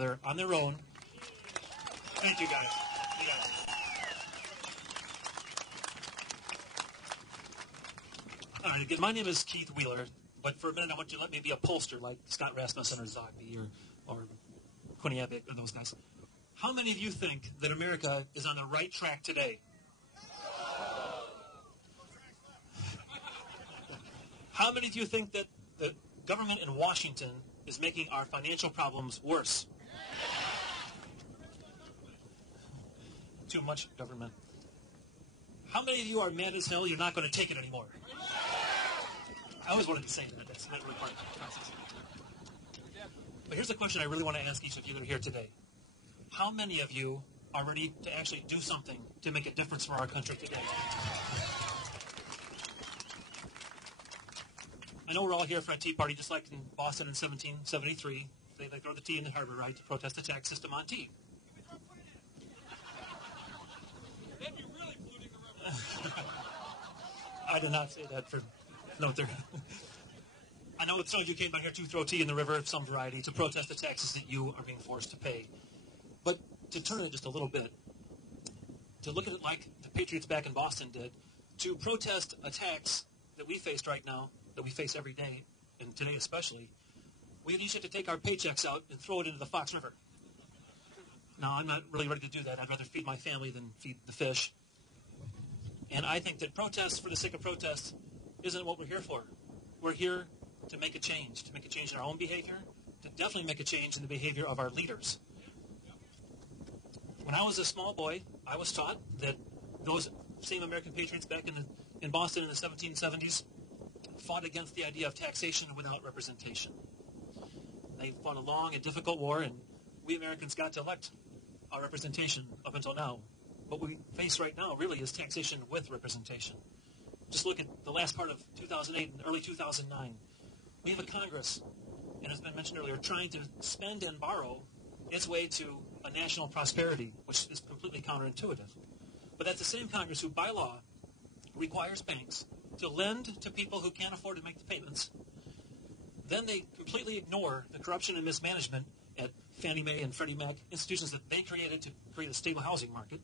They're on their own. Thank you, guys. You guys. All right, again, my name is Keith Wheeler, but for a minute I want you to let me be a pollster like Scott Rasmussen or Zogby or Quinnipiac or those guys. How many of you think that America is on the right track today? How many of you think that the government in Washington is making our financial problems worse? Too much government. How many of you are mad as hell you're not going to take it anymore? I always wanted to say that. That's not really part of the process. But here's a question I really want to ask each of you that are here today. How many of you are ready to actually do something to make a difference for our country today? I know we're all here for a Tea Party, just like in Boston in 1773. They throw the tea in the harbor, right, to protest the tax system on tea. I did not say that for no there. I know some of you came down here to throw tea in the river of some variety to protest the taxes that you are being forced to pay. But to turn it just a little bit, to look at it like the Patriots back in Boston did, to protest a tax that we faced right now, that we face every day, and today especially, we each have to take our paychecks out and throw it into the Fox River. Now, I'm not really ready to do that. I'd rather feed my family than feed the fish. And I think that protests for the sake of protests isn't what we're here for. We're here to make a change in our own behavior, to definitely make a change in the behavior of our leaders. When I was a small boy, I was taught that those same American patriots back in Boston in the 1770s fought against the idea of taxation without representation. They fought a long and difficult war, and we Americans got to elect our representation up until now. What we face right now really is taxation with representation. Just look at the last part of 2008 and early 2009. We have a Congress, and as been mentioned earlier, trying to spend and borrow its way to a national prosperity, which is completely counterintuitive. But that's the same Congress who, by law, requires banks to lend to people who can't afford to make the payments. Then they completely ignore the corruption and mismanagement at Fannie Mae and Freddie Mac, institutions that they created to create a stable housing market.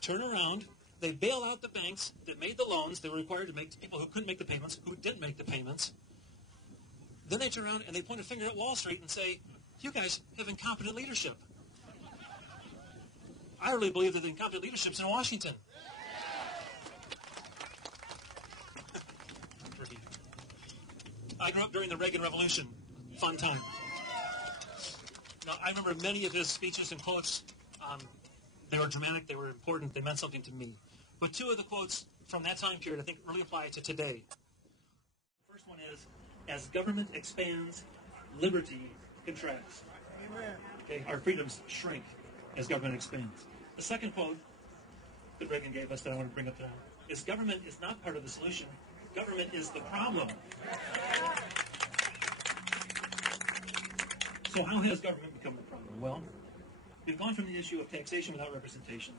Turn around, they bail out the banks that made the loans they were required to make to people who couldn't make the payments, who didn't make the payments. Then they turn around and they point a finger at Wall Street and say, you guys have incompetent leadership. I really believe that the incompetent leadership's in Washington. I grew up during the Reagan Revolution. Fun time. Now, I remember many of his speeches and quotes. They were dramatic, they were important, they meant something to me. But two of the quotes from that time period I think really apply to today. The first one is, as government expands, liberty contracts. Amen. Okay, our freedoms shrink as government expands. The second quote that Reagan gave us that I want to bring up now is, government is not part of the solution, government is the problem. So how has government become the problem? Well, we've gone from the issue of taxation without representation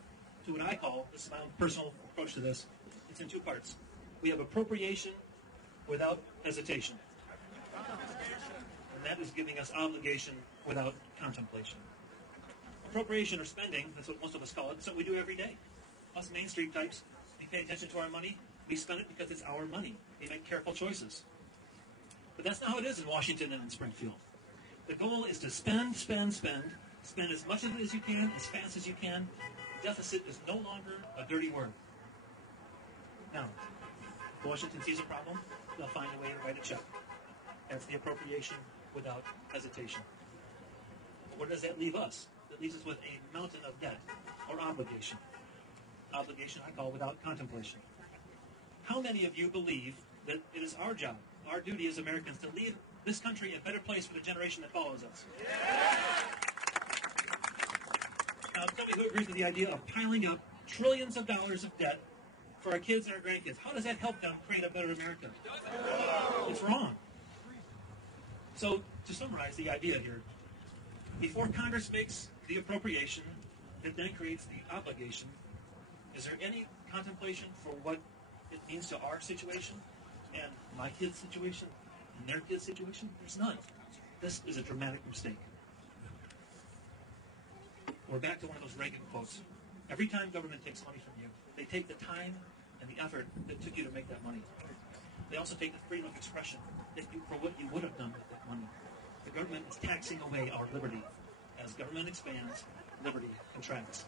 to what I call, this is my own personal approach to this, it's in two parts. We have appropriation without hesitation. And that is giving us obligation without contemplation. Appropriation or spending, that's what most of us call it, it's what we do every day. Us Main Street types, we pay attention to our money, we spend it because it's our money. We make careful choices. But that's not how it is in Washington and in Springfield. The goal is to spend, spend, spend. Spend as much of it as you can, as fast as you can. Deficit is no longer a dirty word. Now, if Washington sees a problem, they'll find a way to write a check. That's the appropriation without hesitation. But where does that leave us? That leaves us with a mountain of debt or obligation. Obligation I call without contemplation. How many of you believe that it is our job, our duty as Americans, to leave this country a better place for the generation that follows us? Yeah! Now, tell me who agrees with the idea of piling up trillions of dollars of debt for our kids and our grandkids. How does that help them create a better America? It's wrong. So, to summarize the idea here, before Congress makes the appropriation that then creates the obligation, is there any contemplation for what it means to our situation and my kid's situation and their kid's situation? There's none. This is a dramatic mistake. we're back to one of those Reagan quotes. Every time government takes money from you, they take the time and the effort that took you to make that money. They also take the freedom of expression for what you would have done with that money. The government is taxing away our liberty. As government expands, liberty contracts.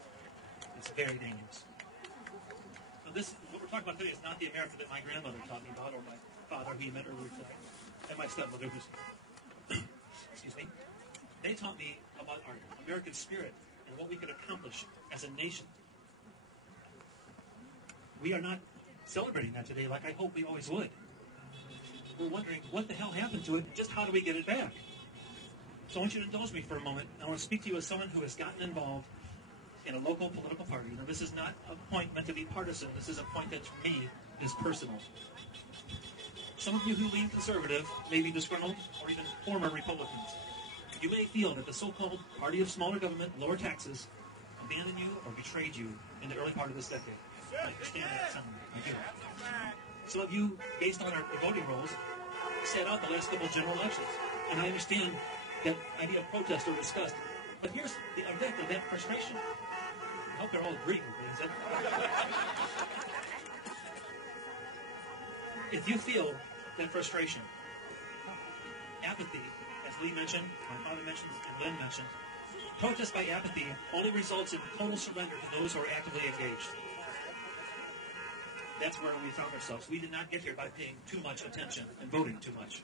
It's very dangerous. So what we're talking about today is not the America that my grandmother taught me about, or my father, who you met earlier today, and my stepmother, who's, excuse me. They taught me about our American spirit and what we could accomplish as a nation. We are not celebrating that today like I hope we always would. We're wondering what the hell happened to it and just how do we get it back? So I want you to indulge me for a moment. I want to speak to you as someone who has gotten involved in a local political party. Now, this is not a point meant to be partisan. This is a point that, for me, is personal. Some of you who lean conservative may be disgruntled or even former Republicans. You may feel that the so-called party of smaller government, lower taxes, abandoned you or betrayed you in the early part of this decade. I understand that sentiment. I do. Some of you, based on our voting rolls, sat out the last couple of general elections. And I understand that idea of protest or disgust. But here's the effect of that frustration. I hope they're all agreeing with me. If you feel that frustration, apathy, as Lee mentioned, my father mentioned, and Lynn mentioned, protest by apathy only results in total surrender to those who are actively engaged. That's where we found ourselves. We did not get here by paying too much attention and voting too much.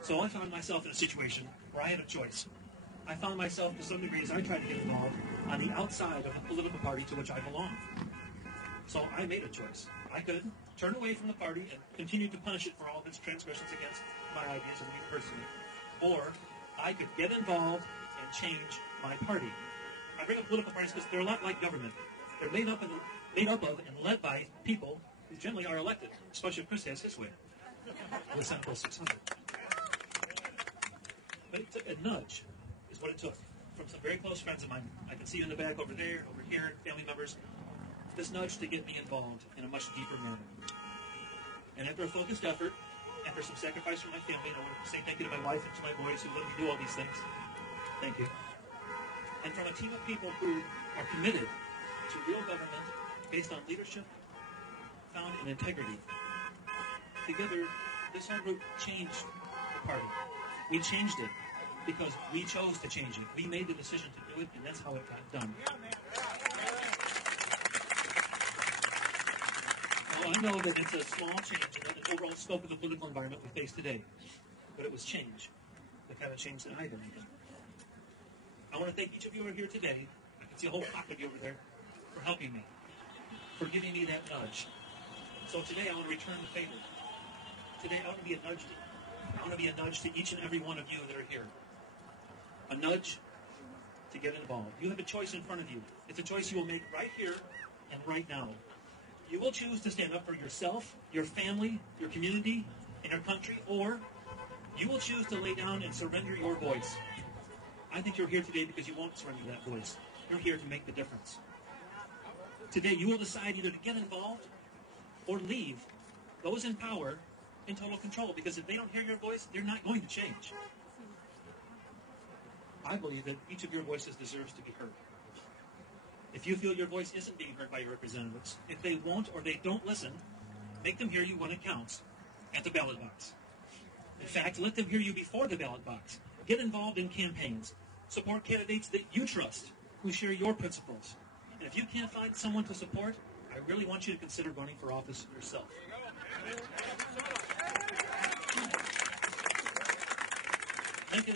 So I found myself in a situation where I had a choice. I found myself, to some degree, as I tried to get involved, on the outside of the political party to which I belong. So I made a choice. I could turn away from the party and continue to punish it for all of its transgressions against my ideas and me personally. Or I could get involved and change my party. I bring up political parties because they're a lot like government. They're made up of and led by people who generally are elected, especially if Chris has his way with Senate Bill 600. But it took a nudge, is what it took, from some very close friends of mine. I can see you in the back over there, over here, family members. This nudge to get me involved in a much deeper manner. And after a focused effort, after some sacrifice from my family, and I want to say thank you to my wife and to my boys who let me do all these things. Thank you. And from a team of people who are committed to real government based on leadership found in integrity. Together, this whole group changed the party. We changed it because we chose to change it. We made the decision to do it, and that's how it got done. Well, I know that it's a small change in the overall scope of the political environment we face today, but it was change, the kind of change that I believe in. I want to thank each of you who are here today. I can see a whole flock of you over there, for helping me, for giving me that nudge. So today I want to return the favor. Today I want to be a nudge to each and every one of you that are here. A nudge to get involved. You have a choice in front of you. It's a choice you will make right here and right now. You will choose to stand up for yourself, your family, your community, and your country, or you will choose to lay down and surrender your voice. I think you're here today because you won't surrender that voice. You're here to make the difference. Today you will decide either to get involved or leave those in power in total control, because if they don't hear your voice, they're not going to change. I believe that each of your voices deserves to be heard. If you feel your voice isn't being heard by your representatives, if they won't or they don't listen, make them hear you when it counts, at the ballot box. In fact, let them hear you before the ballot box. Get involved in campaigns. Support candidates that you trust, who share your principles. And if you can't find someone to support, I really want you to consider running for office yourself. Lincoln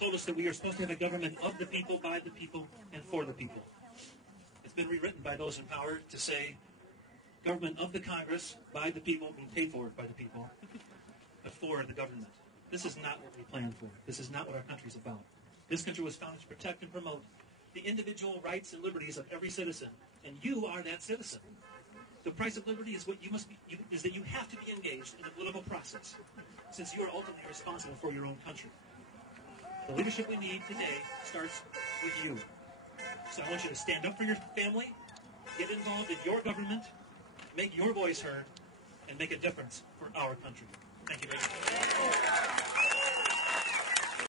told us that we are supposed to have a government of the people, by the people, and for the people. It's been rewritten by those in power to say government of the Congress, by the people, being paid for by the people, but for the government. This is not what we planned for. This is not what our country is about. This country was founded to protect and promote the individual rights and liberties of every citizen, and you are that citizen. The price of liberty is what you must be, is that you have to be engaged in the political process, since you are ultimately responsible for your own country. The leadership we need today starts with you. So I want you to stand up for your family, get involved in your government, make your voice heard, and make a difference for our country. Thank you very much.